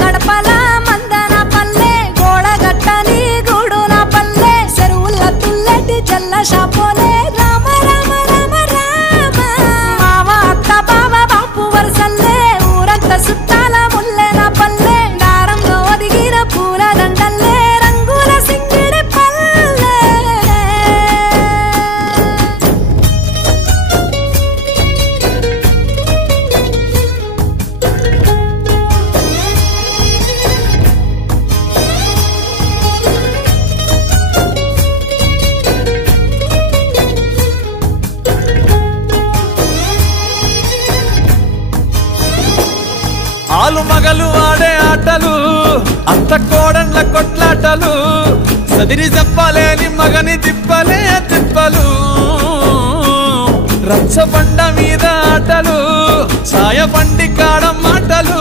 గడపల మందన పల్లె గోడగట్టని గూడున పల్లె చెరువుల తుల్లటి చల్ల షాపోలే రామ రామ రామ రామ మావ అత్త బావ బాపు వరసల్లే ఊరంతా సుట్టాల ముల్లెన పల్లె దారంలో ఒదిగిన పూల దండల్లే రంగుల సింగిడి పల్లె ఆలు మగలు ఆడే ఆటలు అత్త కోడళ్ళ కొట్లాటలు సదిరి చెప్పలేని మగని తిప్పలే తిప్పలు రచ్చబండ మీద ఆటలు సాయ బండి కాడ మాటలు